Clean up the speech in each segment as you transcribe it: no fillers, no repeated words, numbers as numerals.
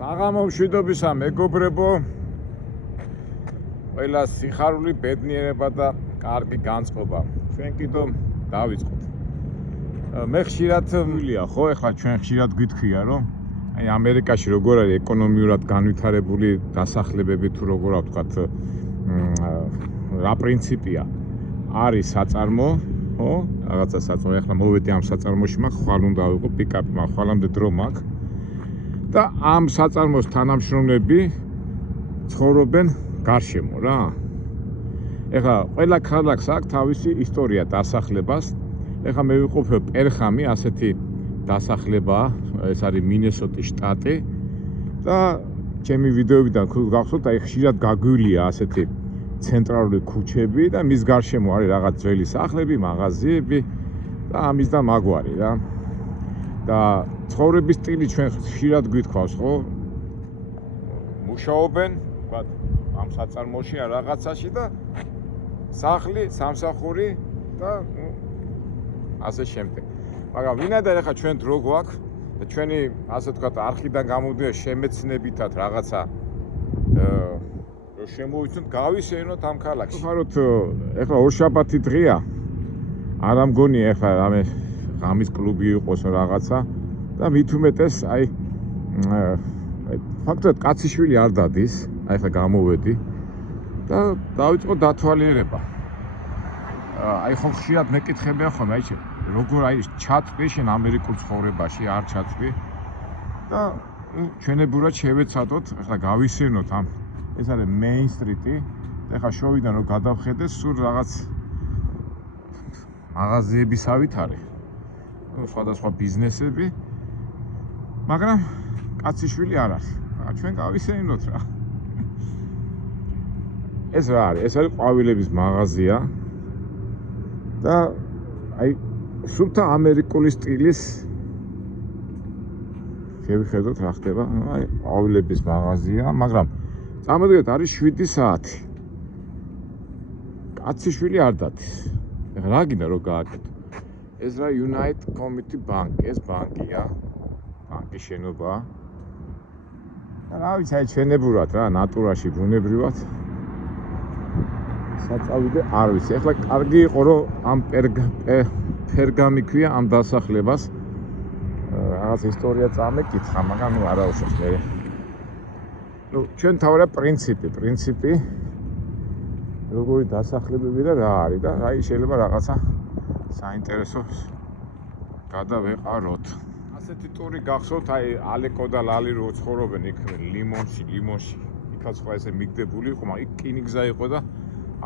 საღამო მშვიდობისა მეგობრებო, ყველა სიხარული, ბედნიერება და კარგი განწყობა. ჩვენ კიდო დავიწყოთ. მე ხშირად ვილია, ხო, ეხლა ჩვენ ხშირად გვითქვია, რომ აი ამერიკაში როგორ არის ეკონომიურად განვითარებული დასახლებები თუ როგორ ვთქვათ, რა პრინციპია არის საწარმო, ხო? რაღაცა საწარმო, ეხლა მოვედი ამ საწარმოში, მაგ ხვალ უნდა ვიყო, პიკაპი მაგ ხვალამდე დრო მაქვს. და ამ საწარმოს თანამშრომლები ცხოვრობენ გარშემო რა. ეხლა ყველა ქალაქს აქვს თავისი ისტორია დასახლებას. ეხლა მე ვიყოფ პერხამი, ასეთი დასახლება, ეს არის მინესოტის შტატი და ჩემი ვიდეოებიდან გახსოვთ, აი ხშირად გაგვილია ასეთი ცენტრალური ქუჩები და მის გარშემო არის რაღაც ძველი სახლები, მაღაზიები და ამის და მაგვარი რა. და ცხოვრების სტილი ჩვენ ხშირად გვითქვავს, ხო? მუშაობენ, ვთქვათ, ამ საწარმოში ან რაღაცაში და სახლი, სამსახური და ასე შემდეგ. მაგრამ ვინაიდან ახლა ჩვენ დრო გვაქვს და ჩვენი ასე ვთქვათ არხიდან გამოდიან შემეცნებითად რაღაცა რომ შემოვიცნოთ, გავისეირნოთ ამ ქალაქში. ვთქვათ, ახლა ორშაბათი დღეა. არ ამგონია ახლა რამე ღამის კლუბი იყოს რაღაცა და მით უმეტეს აი ფაქტობრივად კაციშვილი არ დადის, აი ახლა გამოვედი და დავიწყო დათვალიერება. აი ხო ხშირად მეკითხებიან ხოლმე, აი როგორ აი ჩაწვი შენ ამერიკულ ცხოვრებაში, არ ჩაწვი და ჩვენებურად შევეცადოთ, ახლა გავისეირნოთ ამ ეს არის მეინ სტრიტი და ახლა შოვიდან რომ გადავხედე, სულ რაღაც მაღაზიებისავით არის. სხვადასხვა ბიზნესები, მაგრამ კაციშვილი არ არის. ჩვენ გავისეირნოთ რა. ეს რა არის? ეს არის ყვავილების მაღაზია და აი სულთა ამერიკული სტილის შევხედოთ რა ხდება. აი ყვავილების მაღაზია, მაგრამ წამოდით არის 7 საათი. კაციშვილი არ დადის. ეხლა რა გინდა რომ გააკეთო? ეს რა United Community Bank, ეს ბანკია, ბანკის შენობა. რა ვიცი, აი ჩვენებურად რა, ნატურაში, ბუნებრივად. საწავიდე არ ვიცი. ეხლა კარგი იყო რომ ამ პერგამი ქვია ამ დასახლებას. რაღაც ისტორია წამეკითხა, მაგრამ ნუ არა უშავს მე. ნუ ჩვენ თავია პრინციპი, როგორი დასახლებები და რა არის და აი შეიძლება რაღაცა საინტერესო გადავეყაროთ. ასეთი ტური გახსოვთ, აი ალეკო და ლალი რო ცხოვრობენ იქ ლიმონში, იქაც სხვა ესე მიგდებული იყო, მაგრამ იქ რკინიგზა იყო და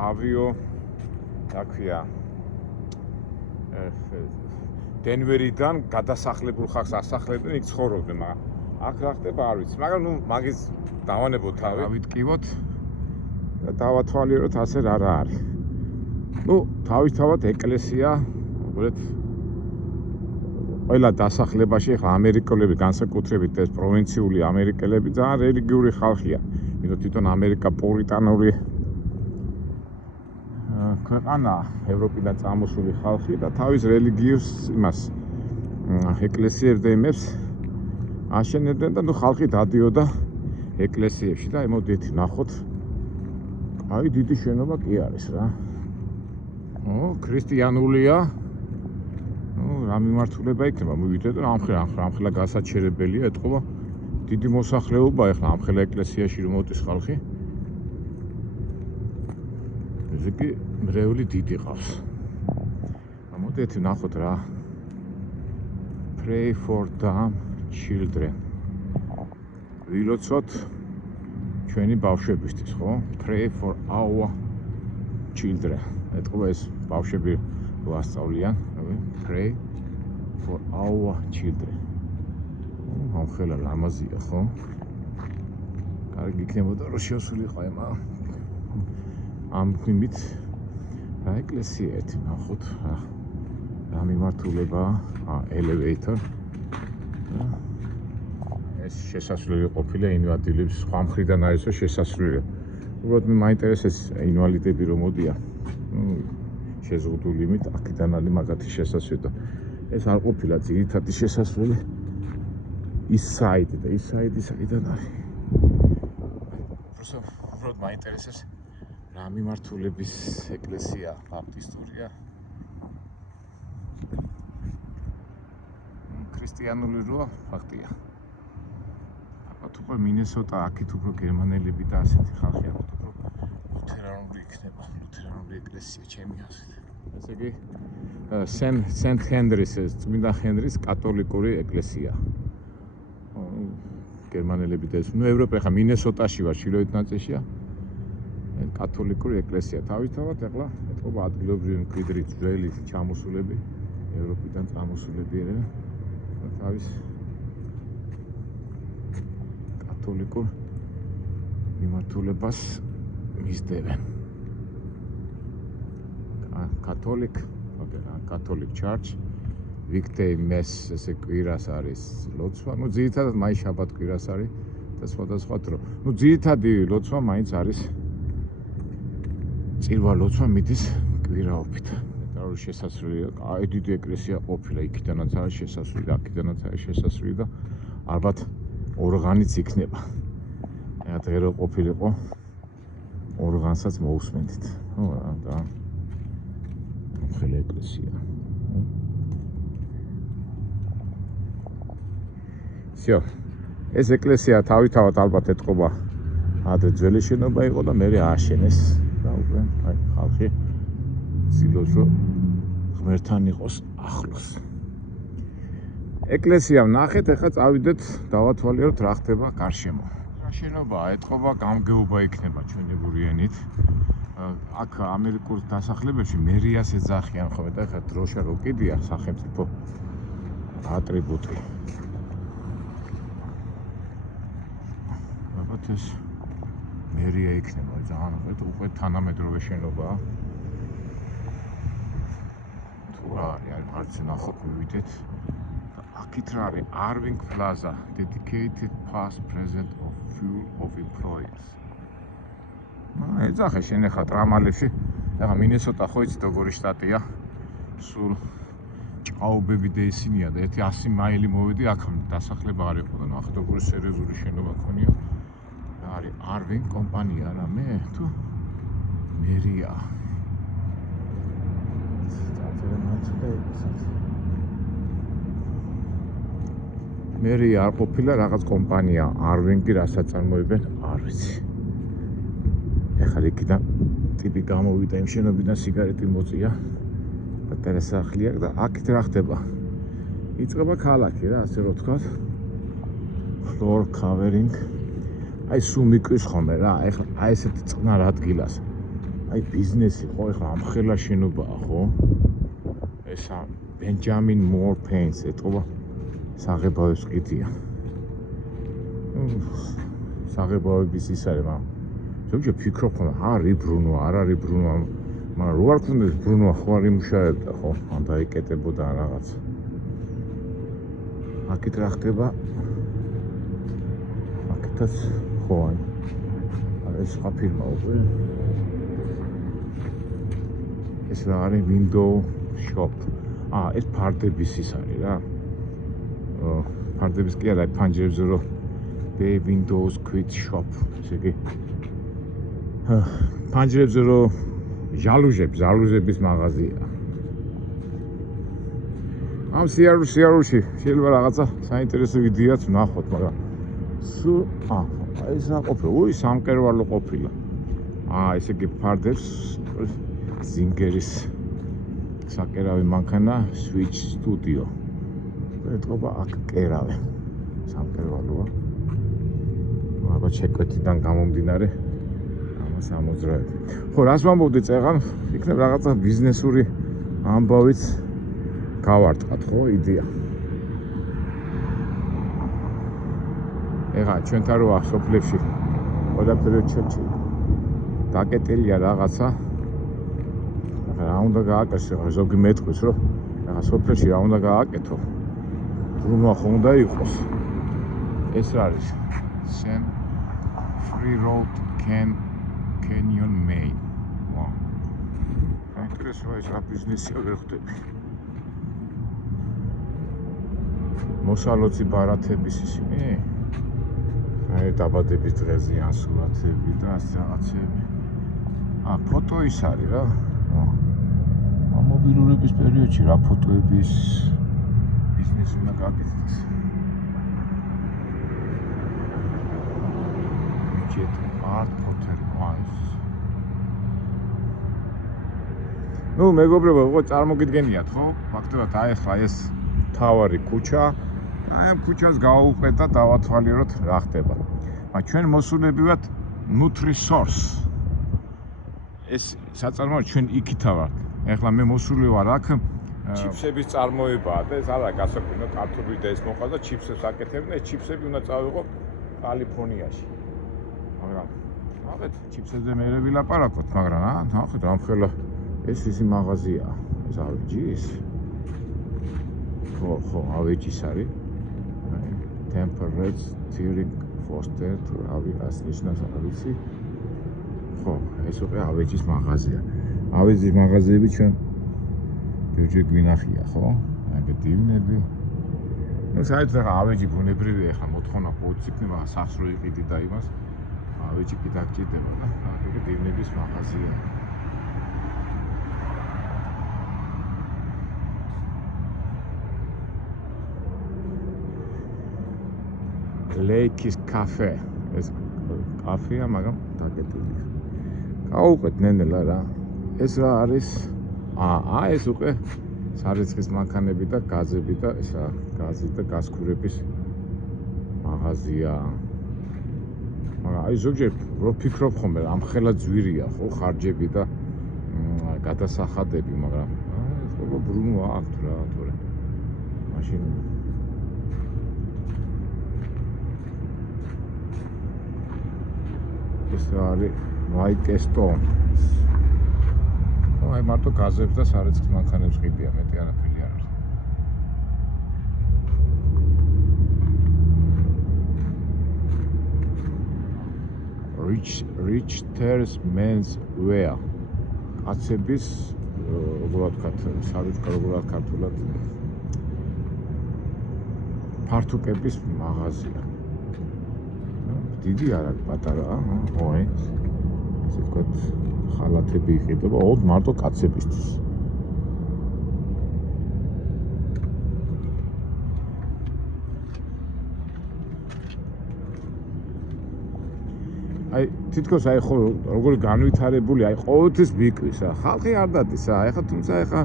ავიო რა ქვია დენვერიდან გადასახლებულ ხალხს ასახლებდნენ, იქ ცხოვრობდნენ, მაგრამ აქ რა ხდება არ ვიცი, მაგრამ ნუ მაგის დავანებოთ თავი, დავიტკივოთ და დავათვალიეროთ ასე რა არის. ნუ თავისთავად ეკლესია, უბრალოდ ყველა დასახლებაში ხა ამერიკელები, განსაკუთრებით ეს პროვინციული ამერიკელები ძალიან რელიგიური ხალხია. იმიტომ თვითონ ამერიკა პურიტანული ქვეყანა, ევროპიდან წამოსული ხალხი და თავის რელიგიოს იმას ეკლესიებს და იმებს აშენებდნენ და ნუ ხალხი დადიოდა ეკლესიებში და მოდით ნახოთ. აი დიდი შენობა კი არის რა. ქრისტიანულია. რა მიმართულება იქნება, მივიდეთ და ამხელა გასაჩერებელია, ეთყობა დიდი მოსახლეობა ეხლა ამხელა ეკლესიაში რომ მოდის ხალხი. ესე კი მრევლი დიდი ყავს. მოდით ნახოთ რა. Pray for dumb children. ვილოცოთ ჩვენი ბავშვებისთვის, ხო? Pray for our children. ეთყობა ეს ბავშვები ვასწავლიან, pray for our children. ამხელა ლამაზია, ხო? კარგი იქნებოდა რომ შევსულიყო ამ მიმით რა ეკლესია ერთი ნახოთ რა მიმართულება, elevator. ეს შესასვლელი ყოფილა ინვალიდების, სხვა მხრიდან არისო შესასვლელი. უბრალოდ მე მაინტერესებს ინვალიდები რომ მოდიან. შეზღუდული იმით აქედან არის მაგათი შესასვლელი. ეს არ ყოფილა ძირითადი შესასვლელი. ის საიტი და ის საიტი საიდან არის? просто უბრალოდ მაინტერესებს რა მიმართულების ეკლესია ბაპტისტურია? ქრისტიანული როა ფაქტია. ალბათ უკვე მინესოტა აქეთ უფრო გერმანელები და ასეთი ხალხი აქვს, უფრო ლუთერანული იქნება, ლუთერანული ეკლესია ჩემი აზრით. ესე იგი სენტ ჰენდრის, წმინდა ჰენდრის კათოლიკური ეკლესია. გერმანელები და ეს, ევროპა ხა მინესოტაში ვარ, ჩრდილოეთ ნაწილშია. კათოლიკური ეკლესია. თავისთავად ახლა ეთყობა ადგილობრივი მკვიდრი ძველი ჩამოსულები, ევროპიდან წამოსულები არიან. თავის კათოლიკურ მიმართულებას მისდევენ. Catholic Church, Weekday Mass, ესე კვირას არის ლოცვა. ძირითადად მაი შაბათ კვირას არის და სხვადასხვა დრო. ძირითადი ლოცვა მაინც არის წირვა ლოცვა მიდის კვირაობით. მეტალური შესასვლელი, აი დიდი ეკლესია ყოფილა, იქიდანაც არის შესასვლელი, აქიდანაც არის შესასვლელი და ალბათ ორღანიც იქნება. რა დღერო ყოფილიყო ორღანსაც მოусმენთ. და ხელი ეკლესია. всё. ეს ეკლესია თავისთავად ალბათ ეთყობა ადრე ძველი შენობა იყო და მე ააშენეს და უკვე აი ხალხი ცდილობს რომ ღმერთთან იყოს ახლოს. ეკლესია ვნახეთ, ახლა წავიდეთ დავათვალიეროთ რა ხდება გარშემო. რა შენობაა ეთყობა გამგეობა იქნება ჩვენებური ენით. აქ ამერიკულ დასახლებებში მერიას ეძახიან ხოლმე და ხა დროშა რო კიდია სახელმწიფო ატრიბუტი. ალბათ ეს მერია იქნება ძალიან უკვე თანამედროვე შენობაა. თუ რა არის არც ნახოთ მივიდეთ. აქეთ რა არის Irving Plaza, dedicated past present of few of employees. ეძახე შენ ახლა ტრამალებში, ახლა მინესოტა ხო იცით როგორი შტატია? სულ ჭაობები და ისინია და 100 მაილი მოვედი აქამდე დასახლება არ იყო და ნახეთ როგორი სერიოზული შენობა ქონია. რა არის Irving კომპანია რა მე თუ მერია. მერია არ ყოფილა რაღაც კომპანია Irving-ი რასაც წარმოებენ არ ვიცი. ახლა იქიდან ტიპი გამოვიდა იმ შენობიდან სიგარეტი მოწია. პატარა სახლი აქვს და აქეთ რა ხდება? იწყება ქალაქი რა, ასე რომ ვთქვათ. Floor covering. აი სულ მიკვის ხოლმე რა, ახლა აი ესეთი წყნარ ადგილას. აი ბიზნესი ხო, ახლა ამხელა შენობაა ხო? ესა Benjamin Moore Paints ეთყობა საღებავების ყიდია. საღებავების ის არის მაგრამ ზოგჯერ ფიქრობ ხოლმე არის ბრუნვა, არ არის ბრუნვა, მაგრამ რო არ ქონდეს ბრუნვა ხო არ იმუშავებდა ხო, ან დაიკეტებოდა რაღაც. აქეთ რა ხდება? აქეთაც ხო აი. ეს სხვა ფირმა უკვე. ეს რა არის window shop. ეს ფარდების ის არის რა. ფარდების კი არა, ფანჯრებზე რო bay windows quit shop. ესე იგი ფანჯრებზე რო ჟალუზების მაღაზია. ამ სიარულში შეიძლება რაღაცა საინტერესო იდეაც ვნახოთ, მაგრამ სულ ეს რა ყოფილა? სამკერვალო ყოფილა. ესე იგი ფარდებს ზინგერის საკერავი მანქანა Switch Studio. ეთყობა აქ კერავე. სამკერვალოა. ალბათ შეკვეთიდან გამომდინარე ამას ამოძრავეთ. ხო, რას ვამბობდი წეღან? იქნებ რაღაცა ბიზნესური ამბავიც გავარტყათ, ხო, იდეა. ეხლა ჩვენთან როა სოფლებში ყველაფერი ჩეჩი. დაკეტილია რაღაცა. ეხლა რა უნდა გააკეთო? ზოგი მეტყვის, რომ ეხლა სოფლებში რა უნდა გააკეთო? ბრუნვა ხო უნდა იყოს. ეს არის Free Road Canyon Main. Wow. Интересно, ეს რა ბიზნესია ვერ ხვდები. მოსალოცი ბარათების ისინი. აი დაბადების დღეზეა სურათები და ასე რაღაცები. ფოტო ის არის რა. მობილურების პერიოდში რა ფოტოების ბიზნესი უნდა გაკეთდეს. Jet Art Potter Wise. ნუ მეგობრებო, ხო წარმოგიდგენიათ, ხო? ფაქტობრივად აი ახლა ეს თავარი ქუჩა. აი ამ ქუჩას გავუყვეთ და დავათვალიეროთ რა ხდება. მაგრამ ჩვენ მოსულები ვართ Nutrisource. ეს საწარმოა ჩვენ იქითა ვართ. ეხლა მე მოსული ვარ აქ ჩიფსების წარმოებაა და ეს არა გასაკვირნო კარტოფილი და ეს მოყავს და ჩიფსებს აკეთებენ და ეს ჩიფსები უნდა წავიღო კალიფორნიაში. მაგრამ ნახეთ ჩიფსებზე მე ვილაპარაკოთ, მაგრამ ნახეთ რამხელა ეს ისი მაღაზია, ეს ავეჯის. ხო, ავეჯის არის. Temperate Steering Foster თუ რავი ას ნიშნავს არ ვიცი. ხო, ეს უკვე ავეჯის მაღაზია. ავეჯის მაღაზიები ჩვენ ბიუჯეტ გვინახია, ხო? აი დივნები. ნუ საერთოდ ახლა ავეჯი ბუნებრივია, ახლა მოთხოვნა პოძიკნი, მაგრამ სახს რო იყიდი და იმას ავეჯი კი დაგჭირდება და აქ დივნების მაღაზია. Lake's Cafe. ეს კაფეა, მაგრამ დაგეტილია. გავუყვეთ ნენელა რა. ეს რა არის? ეს უკვე სარეცხის მანქანები და გაზები და ესა გაზი და გაზქურების მაღაზია. მაგრამ აი ზოგჯერ რო ფიქრობ ხოლმე ამ ხელა ძვირია ხო ხარჯები და გადასახადები, მაგრამ ეს ყოლა ბრუნვა აქვს რა თორე. მაშინ ეს არის Whitestone. აი მარტო გაზებს და სარეცხის მანქანებს ყიდია, მეტი არაფერი არ არის. Richter's Men's Wear. კაცების როგორ ვთქვათ, როგორ ქართულად ფართუკების მაღაზია. დიდი არა, პატარაა, ой. ესე ვთქვათ, ხალათები იყიდება, მარტო კაცებისთვის. აი, თითქოს აი ხო როგორ განვითარებული, აი ყოველთვის ბიკვის რა. ხალხი არ დადის რა. ეხლა თუმცა ეხლა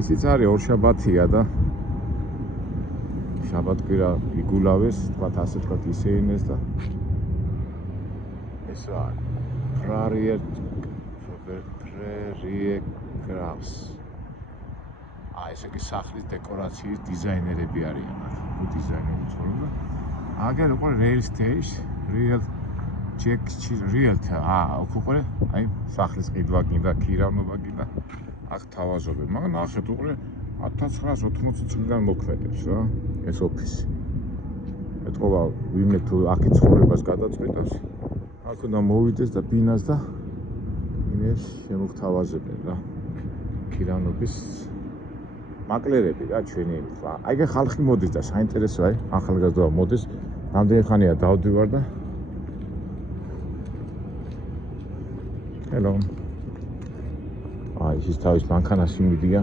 ისიც არის ორშაბათია და შაბათკვირა იგულავეს, თქვათ ასე თქვათ ისეინეს და ეს რა Prairie Crafts. ესე იგი სახლის დეკორაციის დიზაინერები არიან აქ. დიზაინერი ცხოვრობა. აგერ უკვე real estate, real realtor. უკვე აი სახლის ყიდვა გინდა, ქირავნობა გინდა. აქ თავაზობენ, მაგრამ ნახეთ უკვე 1980 წლიდან მოქმედებს რა ეს ოფისი. ეთქობა ვინმე თუ აქ ცხოვრებას გადაწყვეტავს. აქ უნდა მოვიდეს და ბინას და იმეს შემოგთავაზებენ რა. ქირავნობის მაკლერები რა ჩვენი ხა. აი ხალხი მოდის და საინტერესოა, აი ახალგაზრდა მოდის. რამდენი ხანია დავდივარ და Hello. ის თავის მანქანაში მიდია.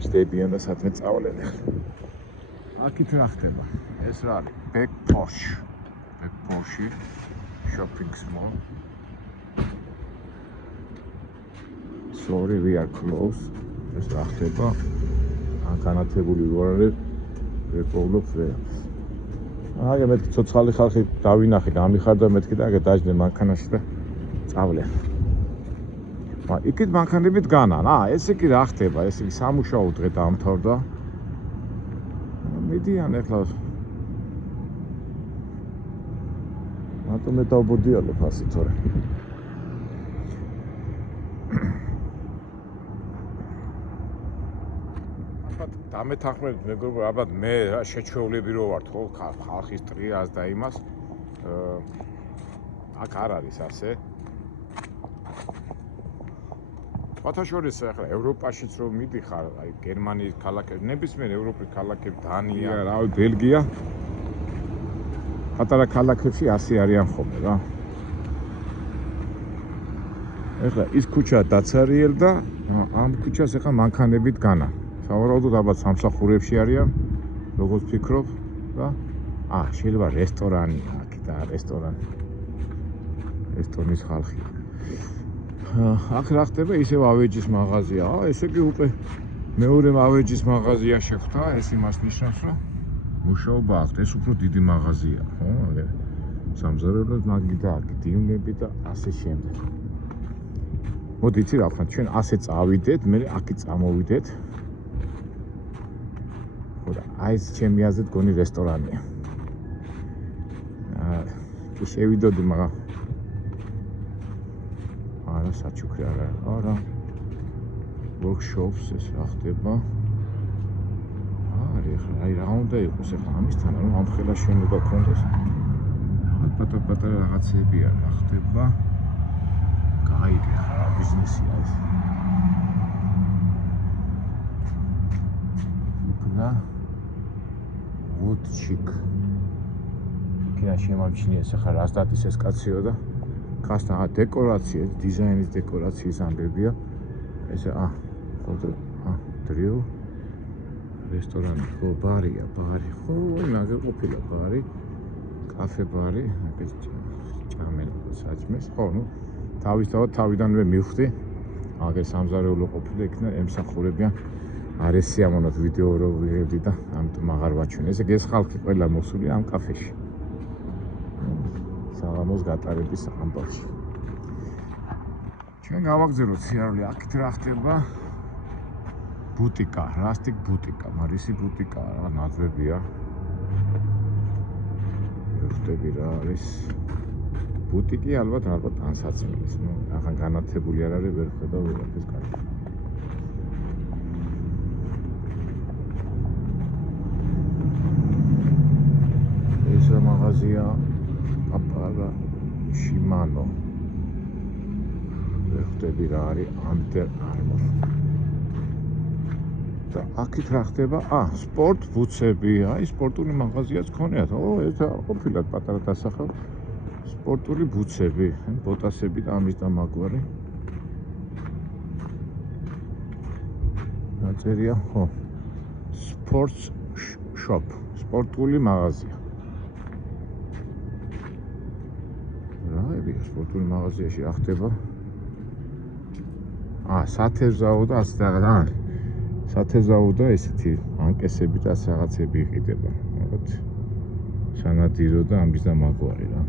შდებიან და სადმე წავლენ. აქეთ რა ხდება? ეს რა არის? Back Porsche shopping mall. Sorry, we are closed. ეს რა ხდება? განათებული ვარ რეპუბლიკ ვერს. აგე მეთქი ცოცხალი ხალხი დავინახე, გამიხარდა მეთქი და აგე დაждე მანქანაში და წავლენ. იქით მანქანები დგანან. ესე კი რა ხდება? ესე კი სამუშაო დღე დამთავრდა. მიდიან ეხლა. მარტო მე დავბოდიალებ ასე თორე. დამეთანხმებით მეგობრებო, ალბათ მე შეჩვეულები რო ვართ ხო ხალხის ტრიას და იმას. აქ არ არის ასე. სხვათა შორის ახლა ევროპაშიც რომ მიდიხარ, აი გერმანიის ქალაქები, ნებისმიერ ევროპის ქალაქები, დანია, რავი, ბელგია. პატარა ქალაქებში 100 არიან ხოლმე რა. ეხლა ის ქუჩა დაცარიელ და ამ ქუჩას ეხლა მანქანებით განა. სავარაუდოდ ალბათ სამსახურებში არიან, როგორც ფიქრობ და შეიძლება რესტორანია, აქ და რესტორანი. ესტონის ხალხი. აქ რა ხდება, ისევ ავეჯის მაღაზია. ესე კი უკვე მეორე ავეჯის მაღაზია შეხვდა, ეს იმას ნიშნავს, რომ მუშაობა აქვს, ეს უფრო დიდი მაღაზია, ხო? სამზარეულოდ მაგი და აქ დიუნები და ასე შემდეგ. მოდი იცი რა ვქნა, ჩვენ ასე წავიდეთ, მე აქი წამოვიდეთ. ხო და აი ეს ჩემი აზრით გონი რესტორანია. კი შევიდოდი, მაგრამ არა საჩუქრე არა. workshops ეს რა ხდება? აი რა უნდა იყოს ახლა ამისთან, რომ ამ ხელა შენობა ქონდეს. პატარ-პატარა რაღაცები რა ხდება. გაიგე რა ბიზნესია ეს. უკნა ვოდჩიკ. კია შემამჩნია ეს ახლა რასტატის ეს კაციო და კასთან დეკორაცია, დიზაინის დეკორაციის ამბებია. ესე დრიო რესტორანი, ხო, ბარია, ბარი. ხო, ნაგე ყოფილა ბარი. კაფე ბარი, ეს ჭამენ საჭმეს. ხო, ნუ თავისთავად თავიდანვე მივხვდი. აგერ სამზარეულო ყოფილა იქნა ემსახურებიან. არ ეს სიამოვნოთ ვიდეო რო ვიღებდი და ამიტომ აღარ ვაჩვენე. ესე ეს ხალხი ყველა მოსული ამ კაფეში. საღამოს გატარების ამბავში. ჩვენ გავაგზავნოთ სიარული, აქეთ რა ხდება? ბუტიკა, რასტიკ ბუტიკა, მარისი ბუტიკა, რა ნაძვებია. ხტები რა არის? ბუტიკი ალბათ ანსაცმელის, ნუ ახან განათებული არ არის, ვერ ხედავ ვიღაცის კარგი. ეს მაღაზია აპარა შიმანო. ვერ ხტები რა არის Under Armour. და აქეთ რა ხდება? სპორტ ბუცები, აი სპორტული მაღაზიაც ქონიათ. ეს ყოფილა პატარა დასახელ. სპორტული ბუცები, ბოტასები და ამის და მაგვარი. დაწერია, ხო. Sports shop, სპორტული მაღაზია. რა სპორტული მაღაზიაში რა ხდება? სათევზაო და ასე რაღაც. სათევზაო და ესეთი ანკესები და რაღაცები იყიდება. რაღაც სანადირო და ამის და მაგვარი რა.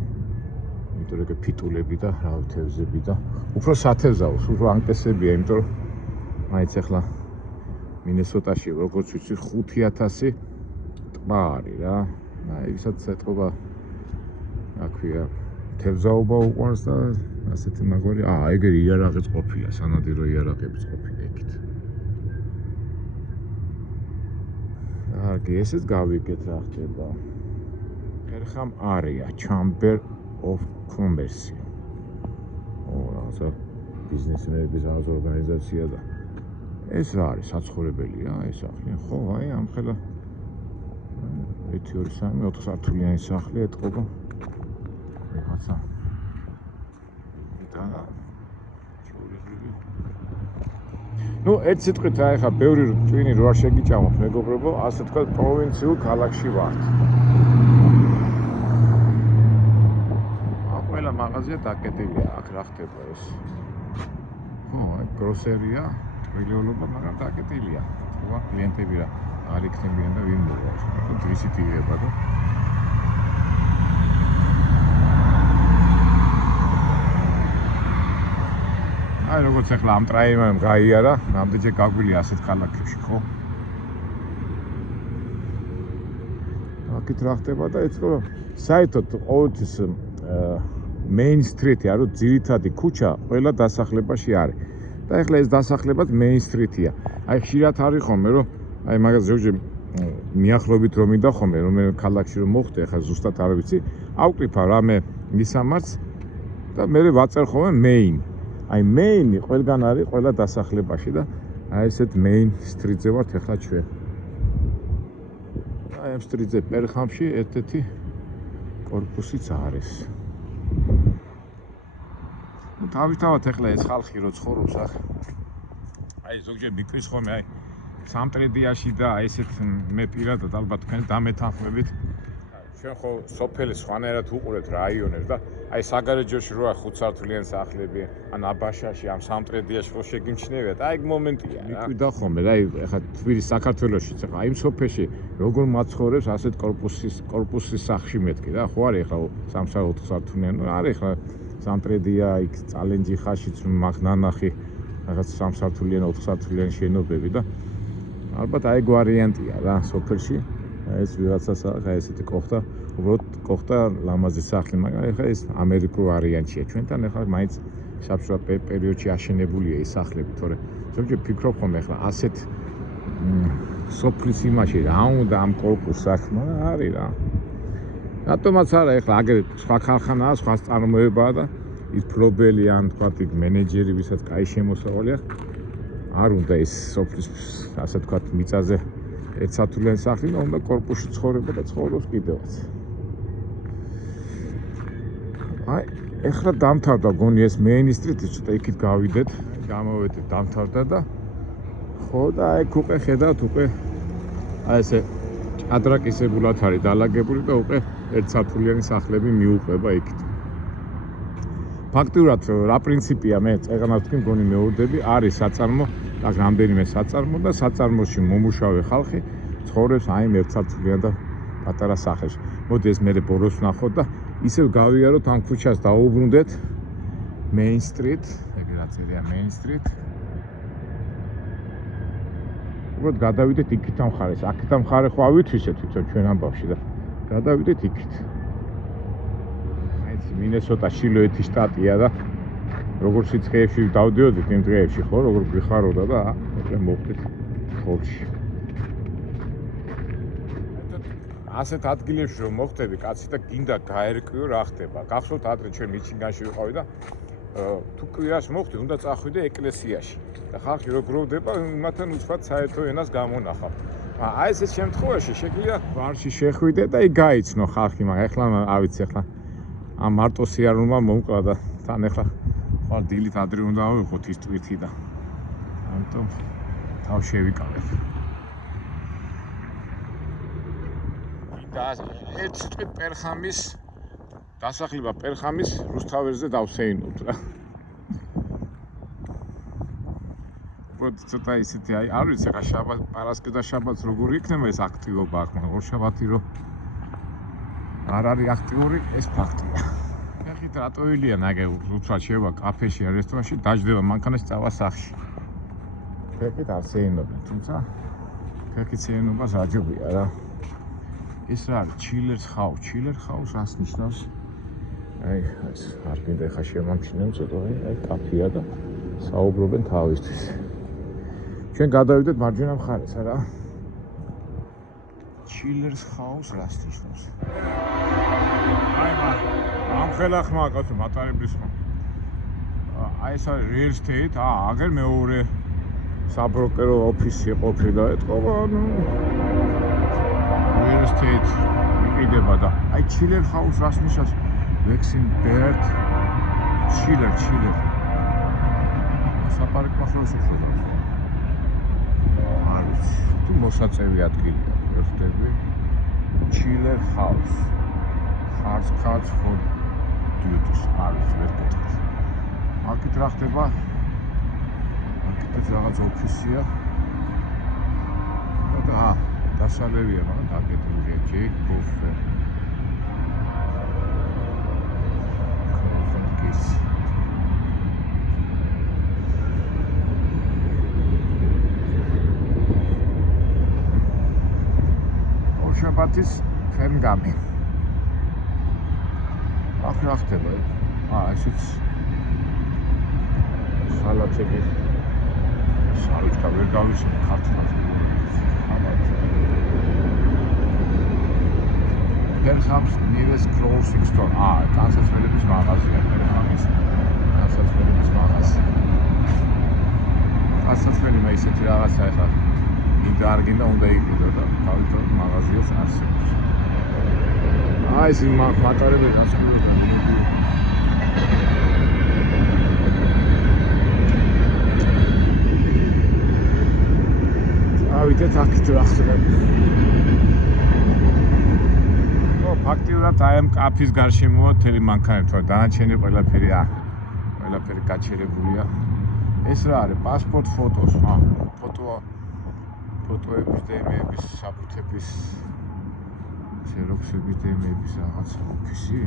იმიტომ რომ ფიტულები და რა თევზები და უფრო სათევზაო, უფრო ანკესებია, იმიტომ რომ მაინც ახლა მინესოტაში როგორც ვიცი 5000 ტბა არის რა. ისაც ეთყობა რა ქვია თევზაობა უყვარს და ასეთი მაგვარი. ეგრე იარაღიც ყოფილა, სანადირო იარაღებიც ყოფილა იქით. კარგი, ესეც გავიგეთ რა ხდება. ერხამ area, Chamber of Commerce. რაღაცა ბიზნესმენების რაღაც ორგანიზაცია და ეს რა არის, საცხოვრებელია ეს სახლი? ხო, აი ამ ხელა 1 2 3 4 სართულიანი სახლი ეთყობა. რაღაცა და ნუ ერთ სიტყვით რა ეხა ბევრი ტვინი რო არ შეგიჭამოთ მეგობრებო, ასე თქვა პროვინციულ ქალაქში ვართ. ყველა მაღაზია დაკეტილია, აქ რა ხდება ეს? ხო, აი გროსერია, რელიოლობა, მაგრამ დაკეტილია. თქვა კლიენტები რა არ იქნებიან და ვინ მოვა? დრისით იღება და აი როგორც ახლა ამ ტრაიმამ გაიარა, რამდენჯერ გაგვილია ასეთ ქალაქებში, ხო? აქეთ რა ხდება და ეცქო საერთოდ ყოველთვის main street-ი არის, ძირითადი ქუჩა ყველა დასახლებაში არის. და ახლა ეს დასახლებაც main street-ია. აი ხშირად არის ხომე, რომ აი მაგას ზოგჯერ მიახლობით რომ მინდა ხომე, რომ ქალაქში რომ მოხდე, ახლა ზუსტად არ ვიცი, ავკრიფა რამე მისამართს და მე ვაწერ ხოლმე main. აი მეინი ყველგან არის ყველა დასახლებაში და აი ესეთ მეინ სტრიტზე ვართ ახლა ჩვენ. აი ამ სტრიტზე პერხამში ერთ-ერთი კორპუსიც არის. თავისთავად ახლა ეს ხალხი რო ცხოვრობს ახ აი ზოგჯერ მიკრის ხოლმე აი სამტრედიაში და აი ესეთ მე პირადად ალბათ თქვენ დამეთანხმებით ჩვენ ხო სოფელის სხვანაირად უყურებთ რაიონებს და აი საგარეჯოში როა 5 სართულიანი სახლები ან აბაშაში ამ სამტრედიაში ხო შეგიმჩნევიათ აი ეგ მომენტია რა მიკვიდა ხოლმე რა აი ახლა თბილისის საქართველოშიც ახლა აი სოფელში როგორ მაცხოვრებს ასეთ კორპუსის სახლში მეთქი რა ხო არის ახლა 3-4 სართულიანი არის ახლა სამტრედია იქ წალენჯი ხაშიც მაგნანახი რაღაც 3 სართულიანი 4 სართულიანი შენობები და ალბათ აი ეგ ვარიანტია რა სოფელში ეს ვიღაცას ახლა ესეთი კოხტა უბრალოდ კოხტა ლამაზი სახლი მაგრამ ახლა ეს ამერიკულ ვარიანტია ჩვენთან ახლა მაინც საბჭოთა პერიოდში აშენებულია ეს სახლები თორე ზოგჯერ ფიქრობ ხოლმე ახლა ასეთ სოფლის იმაში რა უნდა ამ კორპუსს საქმე არის რა რატომაც არა ახლა აგერ სხვა ქარხანაა სხვა წარმოებაა და ის ფლობელი ან თქვა იქ მენეჯერი ვისაც კაი შემოსავალი აქვს არ უნდა ეს სოფლის ასე თქვა მიწაზე ერთსართულიანი სახლი და უნდა კორპუსში ცხოვრება და ცხოვრობს კიდევაც აი ეხლა დამთავრდა გონი ეს მეინ სტრიტი ცოტა იქით გავიდეთ გამოვედით დამთავრდა და ხო და აი უკვე ხედავთ უკვე აი ესე ჭადრაკისებულად არის დალაგებული და უკვე ერთსართულიანი სახლები მიუყვება იქით ფაქტურად რა პრინციპია მე წეღანავ თქვი მგონი მეურდები არის საწარმო და რამდენიმე საწარმო და საწარმოში მომუშავე ხალხი ცხოვრობს აი ერთსართულიან და პატარა სახლებში მოდი ეს მე ბოროს ვნახოთ და ისევ გავიაროთ ამ ქუჩას დაუბრუნდეთ მეინ სტრიტ ეგ რა წერია მეინ სტრიტ უბრალოდ გადავიდეთ იქით ამ მხარეს აქეთ ამ მხარე ხო ავითვისეთ თვითონ ჩვენ ამბავში და გადავიდეთ იქით მინესოტა შილოეთი შტატია და როგორც სიცხეებში დავდიოდით იმ დღეებში ხო როგორ გვიხაროდა და უკვე მოხდით ხოლში ასეთ ადგილებში რომ მოხდები კაცი და გინდა გაერკვიო რა ხდება გახსოვთ ადრე ჩვენ მიჩინგანში ვიყავი და თუ კვირას მოხდი უნდა წახვიდე ეკლესიაში და ხალხი რო გროვდება იმათთან უცბად საერთო ენას გამონახავ აი ეს შემთხვევაში შეგვიძლია ვარში შეხვიდე და იქ გაიცნო ხალხი მაგრამ ეხლა ავიცი ეხლა ამ მარტო სიარულმა მომკლა და თან ახლა ხარ დილით ადრე უნდა ავიღოთ ის ტვირთი და ამიტომ თავ შევიკავებ და ერთ სიტყვით პერხამის დასახლება პერხამის რუსთაველზე დავსეინოთ რა უბრალოდ ცოტა ისეთი აი არ ვიცი ახლა შაბათ პარასკევს და შაბათს როგორი იქნება ეს აქტივობა აქ მაგრამ ორშაბათი რო არ არის აქტიური ეს ფაქტია. ეხით რატოილია ნაგე უცბად შევა კაფეში ან რესტორანში დაждდება მანქანაში წავა სახლში. ეხით არ შეენობენ, თუმცა ეხით შეენობას აჯობია რა. ეს რა არის ჩილერს ხაუს, ჩილერ ხაუს რას ნიშნავს? აი ეს არ გინდა ხა შემამჩნევ ცოტა აი კაფეა და საუბრობენ თავისთვის. ჩვენ გადავიდეთ მარჯვენა მხარეს რა. ჩილერს ხაუს რას ნიშნავს? აი ამ ხელახმა კაცო მატარებლის ხო. აი ეს არის real estate, აგერ მეორე საბროკერო ოფისი ყოფილა ეთქობა, ანუ real estate იყიდება და აი ჩილერ ხაუს რას ნიშნავს? Wexenberg ჩილერ საპარკო ხაუს უშუალო. არის თუ მოსაწევი ადგილია. ხდები ჩილერ ჰაუს ჰარდ კარდს ფორ დიუტის არის ვერტიკალ აქეთ რა ხდება აქეთ რაღაც ოფისია და დასალევია მაგრამ დაგეთებულია ჯეიკ ბოფერ შაბათის ფერმგამი. აქ რა ხდება? ესეც სალათები. სალათკა ვერ გავისმენ ქართულად. Perhaps nearest clothing store. განსაცვლელების მაღაზია Perhaps. ფეხსაცმელების მაღაზია. ფეხსაცმელი მე ისეთი რაღაცა ეხლა მინდა არ გინდა უნდა იყიდო და თავისთავად მაღაზიას არსებობს. აი ეს მატარებელი განსხვავებული ავიდეთ აქეთ რა ხდება. ფაქტიურად აი ამ კაფის გარშემოა მთელი მანქანები, თორე დანარჩენი ყველაფერი გაჩერებულია. ეს რა არის? პასპორტ ფოტოს, ფოტოების და იმეების საბუთების xerox-ების და იმეების რაღაცა ოფისი.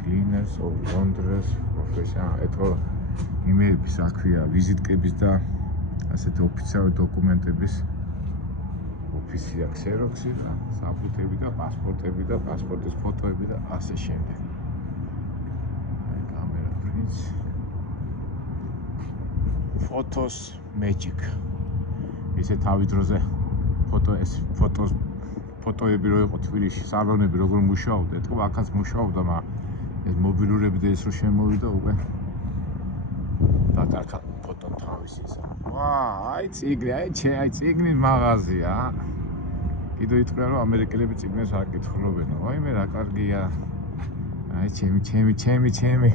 Cleaners of Londres professional ეთო იმეების აქვია ვიზიტკების და ასეთი ოფიციალური დოკუმენტების ოფისია xerox-ი და საბუთები და პასპორტები და პასპორტის ფოტოები და ასე შემდეგ. აი კამერა პრინც Photos Magic. ისე თავი დროზე ფოტოები რო იყო თბილისში, სალონები როგორ მუშაობდა, ეთქო აქაც მუშაობდა, მაგრამ ეს მობილურები და ეს რო შემოვიდა უკვე დაკარგა ფოტო თავისი. აი ციგნის მაღაზია. კიდევ ითქვა რომ ამერიკელები ციგნებს არ კითხულობენ. აი მე რა კარგია. აი ჩემი.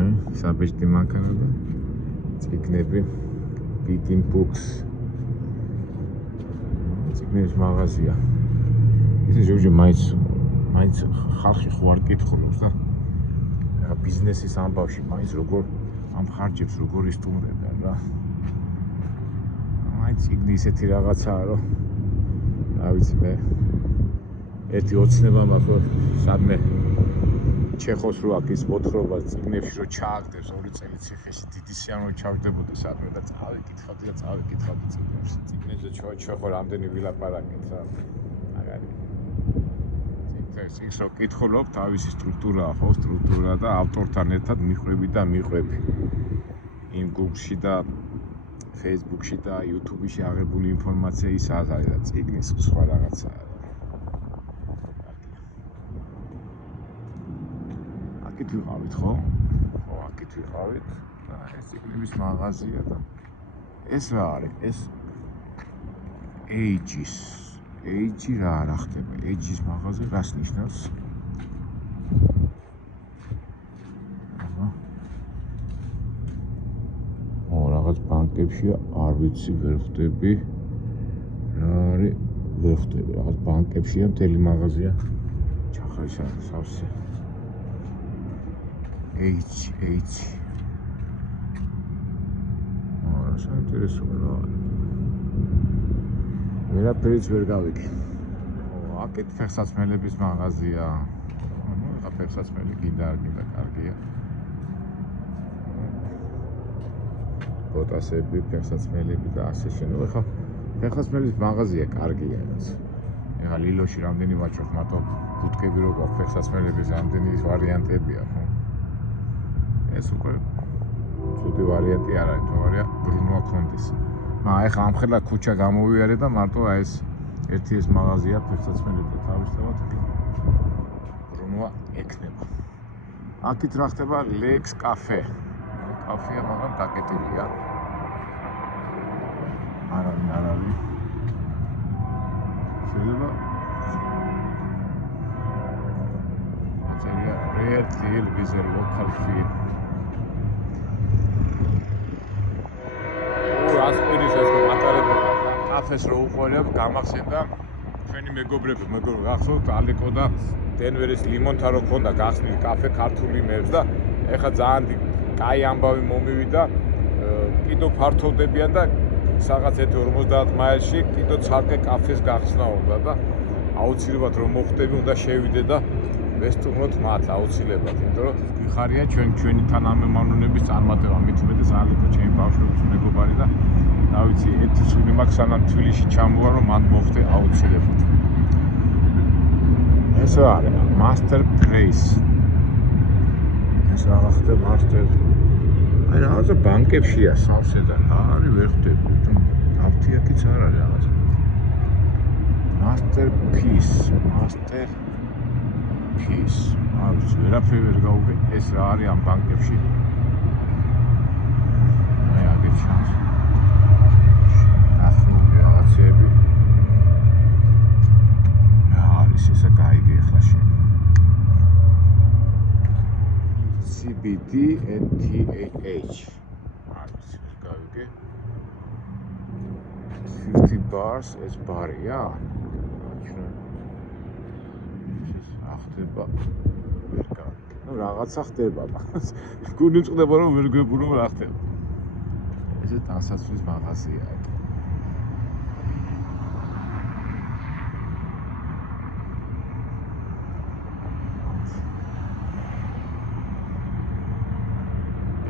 აი საბეჭდი მანქანები. ციგნები. Picking books. ციგნების მაღაზია. ისე ჯორჯი მაინც ხალხი ხო არ კითხულობს და ბიზნესის ამბავში მაინც როგორ ამ ხარჯებს როგორ ისტუმრებენ რა. აი ციგნი ისეთი რაღაცაა რომ რა ვიცი მე ერთი ოცნება მაქვს სადმე ჩეხოს რო აქ მოთხრობა ციგნებში რო ჩააგდებს 2 წელი ციხეში დიდი სიამოვნებით ჩავდებოდა სადმე და წავიკითხავდი ციგნებში. ციგნებზე ჩეხო რამდენი ვილაპარაკეთ რა. მაგარი ის რო კითხულობ თავისი სტრუქტურაა ხო სტრუქტურა და ავტორთან ერთად მიხვები და მიყვები იმ გუგლში და ფეისბუქში და იუთუბში აღებული ინფორმაცია ის არის და ციგნის სხვა რაღაცაა. აქეთ ვიყავით ხო? ხო, აქეთ ვიყავით და ეს ციგნების მაღაზია და ეს რა არის? ეს Age რა ხდება? Age-ის მაღაზია რას ნიშნავს? რაღაც ბანკებშია, არ ვიცი, ვერ ხვდები. რა არის? ვერ ხვდები. რაღაც ბანკებშია მთელი მაღაზია. ჩახარიშა სავსე. Age. რა საინტერესოა რა. ვერაფერიც ვერ გავიგე. აქეთ ფეხსაცმელების მაღაზია. ეხა ფეხსაცმელი გინდა არ გინდა კარგია. ბოტასები, ფეხსაცმელები და ასე შემდეგ. ეხა ფეხსაცმელის მაღაზია კარგია რაც. ეხა ლილოში რამდენი ვაჭრობ, მათო ბუტკები რო გვაქვს ფეხსაცმელების რამდენი ვარიანტებია ხო? ეს უკვე ცუდი ვარიანტი არ არის, თუმცა ბრუნვა კონდეს. მაგრამ ეხა ამ ხელა ქუჩა გამოვიარე და მარტო აი ეს ერთი ეს მაღაზია ფეხსაცმელები თავისთავად ბრუნვა ექნება. აქეთ რა ხდება? Lex Cafe. კაფეა, მაგრამ დაკეტილია. არ არის. შეიძლება აწერია Red Deal with a local fee. ასპირის ეს მატარებელი კაფეს რო უყურებ, გამახსენდა ჩვენი მეგობრები გახსოვთ ალეკო და დენვერის ლიმონთა რო ქონდა გახსნილი კაფე ქართული მეებს და ეხა ძალიან კაი ამბავი მომივიდა, კიდო ფართოვდებიან და რაღაც 50 მაილში კიდო ცალკე კაფეს გახსნა უნდა და აუცილებლად რომ მოხდები უნდა შევიდე და ვესტუმროთ მათ აუცილებლად, იმიტომ რომ გიხარია ჩვენი თანამემამულების წარმატება, მით უმეტეს ალეკო ჩემი ბავშვობის მეგობარი და რა ვიცი, ერთი სული მაქვს სანამ თბილისში ჩამოვა რომ მან მოხდე აუცილებლად. ეს არის Master Place. ეს რა ხდება Master? აი რაღაცა ბანკებშია სავსე და რა არის ვერ ხვდები. ავთიაკიც არ არის რაღაცა. Masterpiece, ფის არის ვერაფერი ვერ გაუგე ეს რა არის ამ ბანკებში მე აგერ ჩანს ახლა რაღაცები რა არის ესა გაიგე ახლა შენ CBD and TAH არის გაიგე 50 bars ეს ბარია ახდება ვერ გაიგე ნუ რაღაცა ხდება გული მწყდება რომ ვერ გვებურო რა ხდება ესე ტანსაცმლის მაღაზია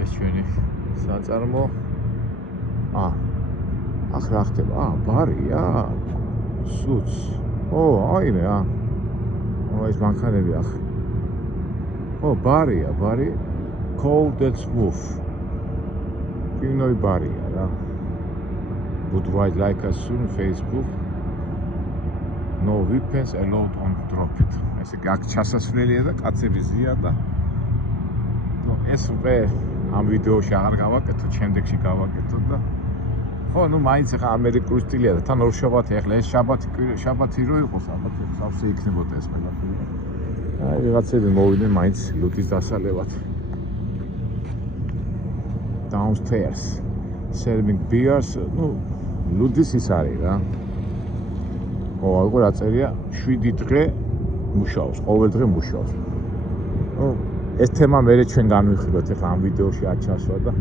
ეს ჩვენი საწარმო ახ რა ხდება ბარია სუც აიმე ეს მანქანები ახ ბარია cold and smooth პინოი ბარია რა would write like us soon Facebook no weapons allowed on drop it ესე აქ ჩასასვლელია და კაცები ზიან და ეს უკვე ამ ვიდეოში აღარ გავაკეთო, შემდეგში გავაკეთოთ და ხო, ნუ მაინც ახლა ამერიკული სტილია და თან ორ შაბათი ახლა ეს შაბათი რო იყოს, ალბათ სავსე იქნებოდა ეს ყველაფერი. აი, ვიღაცები მოვიდნენ მაინც ლუდის დასალებად. Downstairs serving beers, ნუ ლუდის ის არის რა. ხო, აიგო რა წერია, 7 დღე მუშაობს, ყოველ დღე მუშაობს. ნუ ეს თემა მე ჩვენ განვიხილოთ ახლა ამ ვიდეოში არ ჩასვა და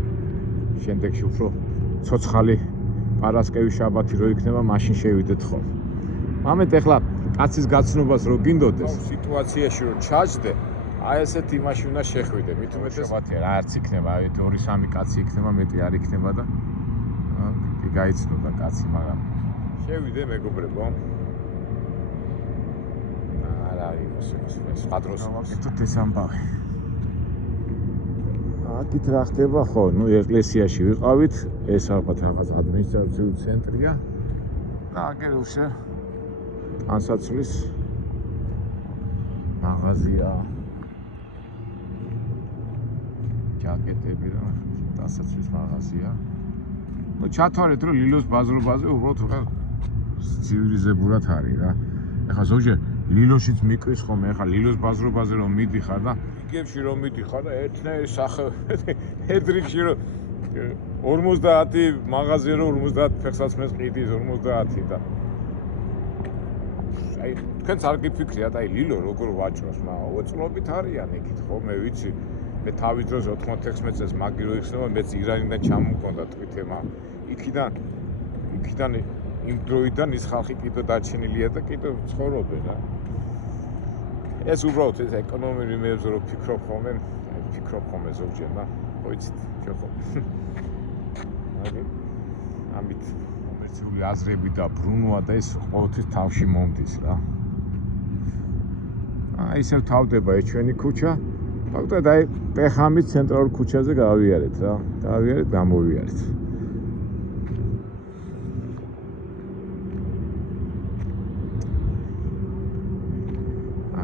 შემდეგში უფრო ცოცხალი პარასკევის შაბათი რო იქნება, მაშინ შევიდეთ ხოლმე. მამეთ ახლა კაცის გაცნობას რო გინდოდეს სიტუაციაში რო ჩაჯდე, აი ესეთ იმაში უნდა შეხვიდე. მით უმეტეს შაბათია რა არც იქნება, აი 2-3 კაცი იქნება, მეტი არ იქნება და კი გაიცნოდა კაცი, მაგრამ შევიდე მეგობრებო. არა არის ეს სხვა დროს ვაკეთოთ ეს ამბავი. აქეთ რა ხდება ხო, ნუ ეკლესიაში ვიყავით, ეს ალბათ რაღაც ადმინისტრაციული ცენტრია. და აგერούσε ანსაცმლის მაღაზია. ჯაკეტები და დასაცმლის მაღაზია. ნუ ჩათვალეთ რომ ლილოს ბაზრობაზე უბრალოდ რა ცივილიზებურად არის რა. ეხლა ზოგჯერ ლილოშიც მიკრის ხოლმე, ეხლა ლილოს ბაზრობაზე რომ მიდიხარ და იგებში რომ მიდიხარ და ერთნაირი სახე ედრიქში რომ 50 მაღაზია რომ 50 ფეხსაცმელს ყიდის 50 და აი თქვენც არ გიფიქრიათ აი ლილო როგორ ვაჭროს, მაგრამ უწყლობით არიან იქით ხო მე ვიცი მე თავის დროს 96 წელს მაგი რო იხსნება მეც ირანიდან ჩამომკონდა ტვითემა იქიდან იმ დროიდან ის ხალხი კიდევ დაჩენილია და კიდევ ცხოვრობენ რა ეს უბრალოდ ეს ეკონომიური მეებზე რო ფიქრობ ხოლმე ზოგჯერ და ხო იცით ჩვენ ხო ამით კომერციული აზრები და ბრუნვა და ეს ყოველთვის თავში მომდის რა აი ისევ თავდება ეს ჩვენი ქუჩა ფაქტობრივად აი პეხამის ცენტრალურ ქუჩაზე გავიარეთ რა გამოვიარეთ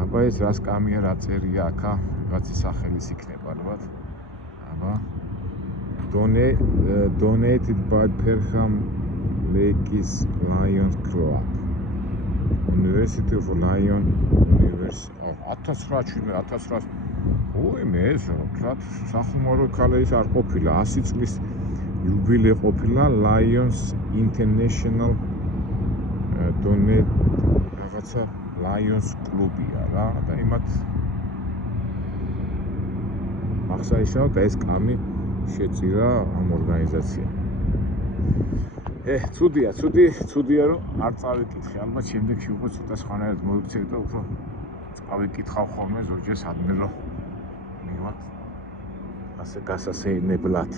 აბა ეს რა სკამია რა წერია აქა რაღაცის სახელის იქნება ალბათ აბა donated by Perham Lakes Lions Club University of Lion University 1900 ოიმე ეს რა სახუმარო ქალის არ ყოფილა 100 წლის იუბილე ყოფილა Lions International donate რაღაცა Lions კლუბია რა და იმათ აღსანიშნავად და ეს კამი შეწირა ამ ორგანიზაციამ. ცუდია რომ არ წავიკითხე, ალბათ შემდეგში უკვე ცოტა სხვანაირად მოიქცევი და უფრო წავიკითხავ ხოლმე ზოგჯერ სადმე რომ მივარ ასე გასასეირნებლად.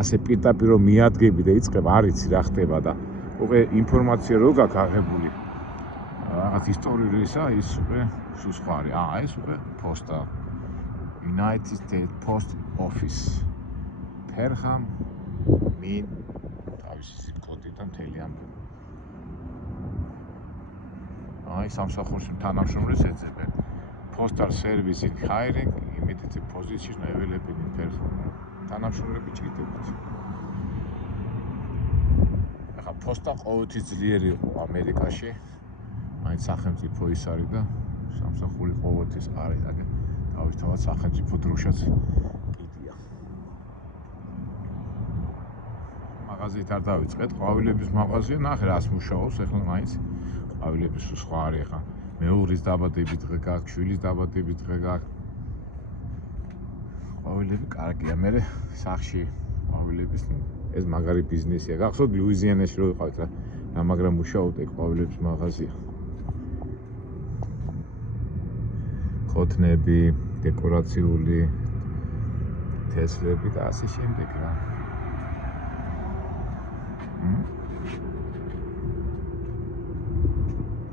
ასე პირდაპირ რომ მიადგები და იწყებ არ იცი რა ხდება და უკვე ინფორმაცია რო გაქვს აღებული რაღაც ისტორიული ისა ის უკვე სულ სხვა არის. ეს უკვე პოსტა United States Post Office Perham Main თავისი კოდიდან მთელი ამბები. აი სამსახურის თანამშრომლებს ეძებენ. Postal service in hiring, immediate position available in person. თანამშრომლები ჭირდებათ. ახლა პოსტა ყოველთვის ძლიერი იყო ამერიკაში. მაინც სახელმწიფო ის არის და სამსახური ყოველთვის არის, აგერ თავისთავად სახელმწიფო დროშაც კიდია. მაღაზიით არ დავიწყეთ, ყვავილების მაღაზია, ნახე რას მუშაობს, ახლა მაინც ყვავილების სხვა არის ახლა. მეუღლის დაბადების დღე გაქვს, შვილის დაბადების დღე გაქვს. ყვავილები კარგია, მე სახში ყვავილების ეს მაგარი ბიზნესია. გახსოვთ ლუიზიანაში რო ვიყავით რა, მაგრამ მუშაობდი ყვავილების მაღაზია. ქოთნები, დეკორაციული თესლები და ასე შემდეგ რა.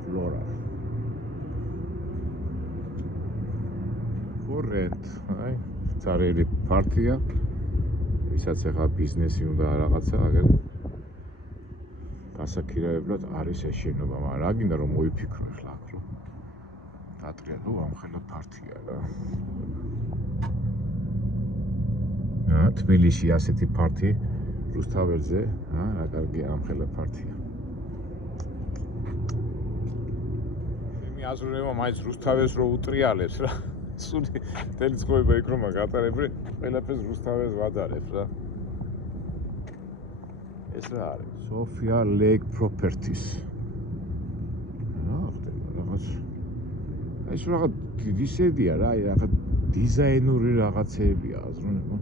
ფლორა. Correct. აი, ძარელი პარტია. ვისაც ახლა ბიზნესი უნდა რაღაცა, აგერ გასაქირავებლად არის ეს შენობა, მაგრამ რა გინდა რომ მოიფიქრო ახლა აქ რომ დატრია თუ ამხელა პარტია რა. თბილისში ასეთი პარტი რუსთაველზე, რა კარგია ამხელა პარტია. მე აზროვნება მაინც რუსთაველს რო უტრიალებს რა. სული მთელი ცხოვრება იქ რომ გატარებ, ყველაფერს რუსთაველს ვადარებ რა. ეს რა არის? Sophia Lake Properties. რა ხდება რაღაც. ეს რაღაც ისედია რა, რაღაც დიზაინური რაღაცებია აზროვნება.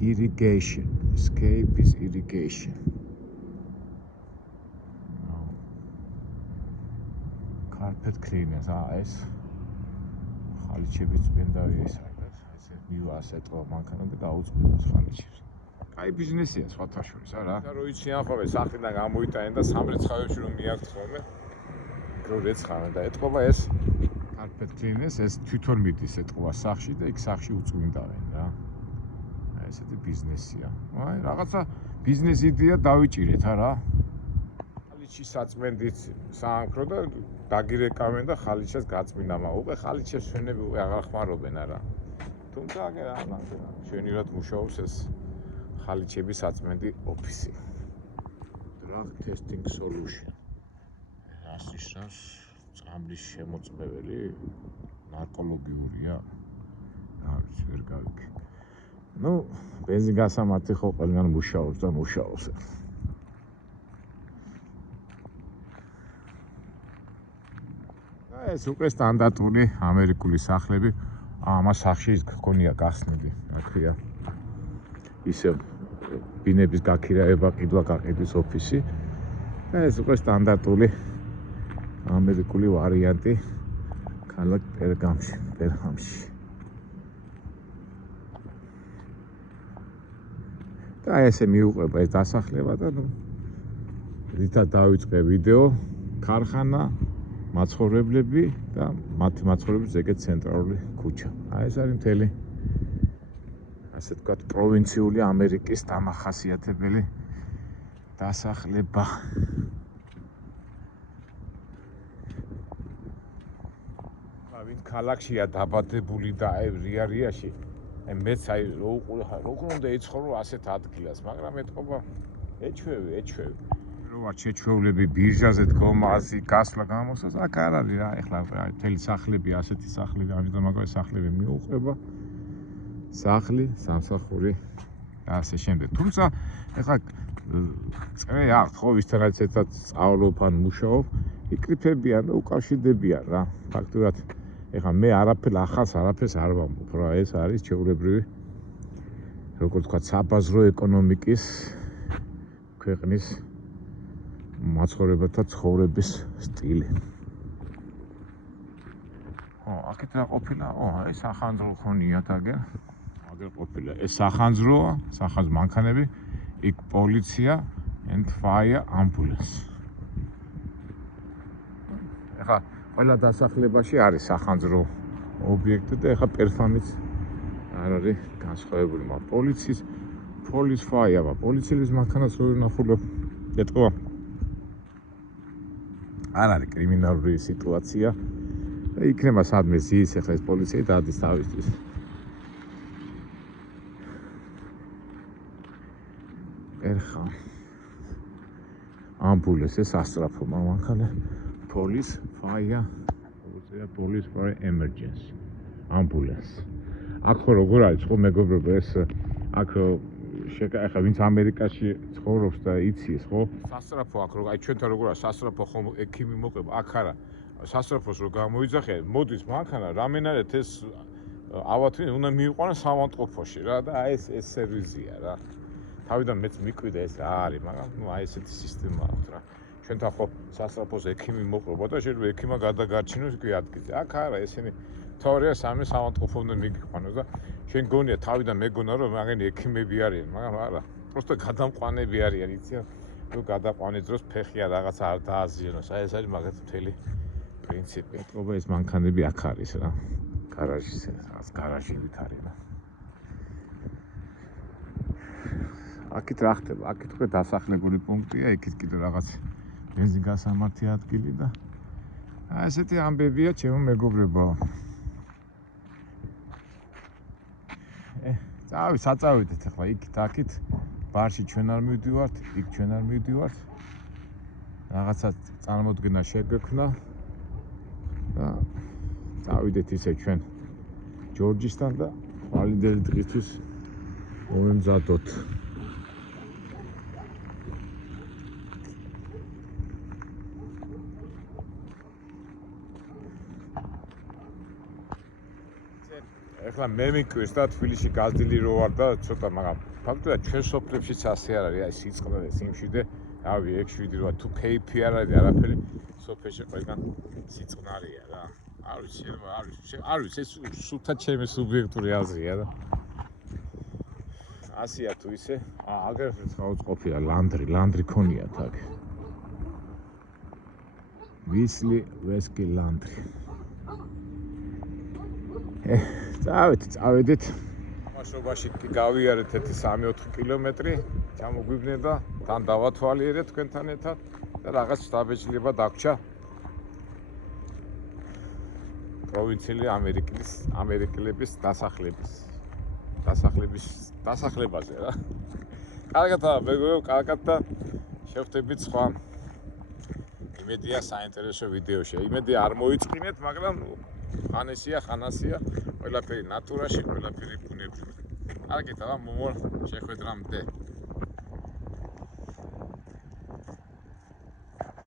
Irrigation, escape is irrigation. Carpet cleaners, ეს ხალიჩების წმენდავია ეს არის, ესე ნიუ ასეტყო მანქანა და გაუწმენდას ხალიჩებს. აი ბიზნესია სხვათა შორის რა. და რო იცი ახლა სახლიდან გამოიტანენ და სამრეცხავებში რომ მიაქვთ ხოლმე. რო რეცხავენ და ეთყობა ეს carpet cleaners, ეს თვითონ მიდის ეთყობა სახლში და იქ სახლში უწმინდავენ რა. აი ესეთი ბიზნესია. აი რაღაცა ბიზნეს იდეა დავიჭირეთ რა. ხალიჩის საწმენდით საანქრო და დაგირეკავენ და ხალიჩას გაწმინდა, მაგრამ უკვე ხალიჩებს ჩვენები უკვე აღარ ხმარობენ არა. თუმცა აგერ ჩვენივად მუშაობს ეს ხალიჩების საწმენდი ოფისი. Drug testing solution. ეს ნიშნავს წამლის შემოწმებელი ნარკოლოგიურია. არის ვერ გავიქ. ნუ ბენზინგასამართი ხო ყველგან მუშაობს და მუშაობს. ეს უკვე სტანდარტული ამერიკული სახლები, ამას სახში გქონია გახსნილი, რა ქვია. ისე ბინების გაქირავება, ყიდვა გაყიდვის ოფისი. ეს უკვე სტანდარტული ამერიკული ვარიანტი ქალაქ პერგამში. და ესე მიუყვება ეს დასახლება და ნუ რითაც დავიწყე ვიდეო, ქარხანა, მაცხოვრებლები და მათი მაცხოვრებლების ეგეთ ცენტრალური ქუჩა. აი ეს არის მთელი ასე ვთქვათ პროვინციული ამერიკის დამახასიათებელი დასახლება. ვინ ქალაქშია დაბადებული და რიაში, მეც აი როგორ უნდა ეცხოვრო ასეთ ადგილას, მაგრამ ეთქობა ეჩვევი. რო ვარ შეჩვეულები ბირჟაზე დგომაზე, გასვლა გამოსას, აქ არ არის რა, ეხლა მთელი სახლები, ასეთი სახლები, ამიტომ მაგარი სახლები მიუყვება. სახლი, სამსახური და ასე შემდეგ. თუმცა ეხლა წრე აქვს ხო ვისთანაც ერთად სწავლობ ან მუშაობ, იკრიფებიან და უკავშირდებიან რა. ფაქტურად ეხლა მე ახალს არაფერს არ ვამბობ რა, ეს არის ჩვეულებრივი როგორ ვთქვათ საბაზრო ეკონომიკის ქვეყნის მაცხოვრებელთა ცხოვრების სტილი. აქეთ რა ყოფილა? ეს სახანძრო ხონიათ აგერ ყოფილა. ეს სახანძროა, სახანძრო მანქანები, იქ პოლიცია and fire ambulance. ეხლა ყველა დასახლებაში არის სახანძრო ობიექტი და ეხლა პერსონალიც არ არის განსხვავებული, მაგრამ police fire, პოლიციების მანქანას რო ნახულობ, ეთქვა არ არის კრიმინალური სიტუაცია და იქნება სადმე ზის ახლა ეს პოლიცია დადის თავისთვის. ერხა ამბულანსი სასწრაფო მანქანა police fire police for emergency ambulance აქ როგორ არის ხო მეგობრებო ეს აქ ახლა ვინც ამერიკაში ცხოვრობს და იცის ხო სასწრაფო აქ როგორ აი ჩვენთან როგორ არის სასწრაფო ხომ ექიმი მოყვება აქ არა სასწრაფოს რო გამოიძახე მოდის მანქანა რამენარეთ ეს ავათვი უნდა მიიყვანოს სამავტყოფოში რა და აი ეს სერვიზია რა თავიდან მეც მიკვიდა ეს რა არის მაგრამ ნუ აი ესეთი სისტემა აქვს რა ჩვენთან ხო სასწრაფოს ექიმი მოყვება და შეიძლება ექიმა გადაგარჩინოს კი ადგილზე აქ არა ესენი თორია სამი სამავტყოფო უნდა მიგიყვანოს და შენ გონია თავიდან მეგონა რომ მაგენი ექიმები არიან მაგრამ არა просто გადამყვანები არიან იცი ნუ გადაყვანის დროს ფეხია რაღაც არ დააზიანოს აი ეს არის მაგათ მთელი პრინციპი ეთყობა ეს მანქანები აქ არის რა გარაჟის რაღაც გარაჟებით არის რა აქეთ რა ხდება აქეთ უკვე დასახლებული პუნქტია იქით კიდე რაღაც ბენზინგასამართი ადგილი და აი ესეთი ამბებია ჩემო მეგობრებო საწავიდეთ ახლა იქით აქით ბარში ჩვენ არ მივდივართ იქ ჩვენ არ მივდივართ რაღაცა წარმოდგენა შეგექმნა და წავიდეთ ისე ჩვენ ჯორჯისთან და ვალიდელი დღისთვის მომემზადოთ ეხლა მე მიკვირს და თბილისში გაზრდილი რო ვარ და ცოტა მაგრამ ფაქტობრივად ჩვენ სოფლებშიც ასე არ არის აი სიწყნარე სიმშვიდე რავი 6-7 თუ кейფი არ არის არაფერი სოფელში ყველგან სიწყნარია რა არ ვიცი არ ვიცი ეს სულთა ჩემი სუბიექტური აზრია და ასია თუ ისე აგრეთვე ყოფია ლანდრი ქონიათ აქ ვისლი ვესკი ლანდრი წავედით ამაშობაში კი გავიარეთ 3-4 კილომეტრი ჩამოგვიბნე და თან დავათვალიერეთ თქვენთან ერთად და რაღაც შთაბეჭდილება დაგვრჩა პროვინციული ამერიკელების დასახლებაზე რა კარგად მეგობრებო კარგად და შევხვდებით სხვა იმედია საინტერესო ვიდეოში იმედი არ მოიწყინეთ მაგრამ ხანასია ყველაფერი ნატურაში ყველაფერი ბუნებრივი კარგით რა მომორ შეხვედრამდე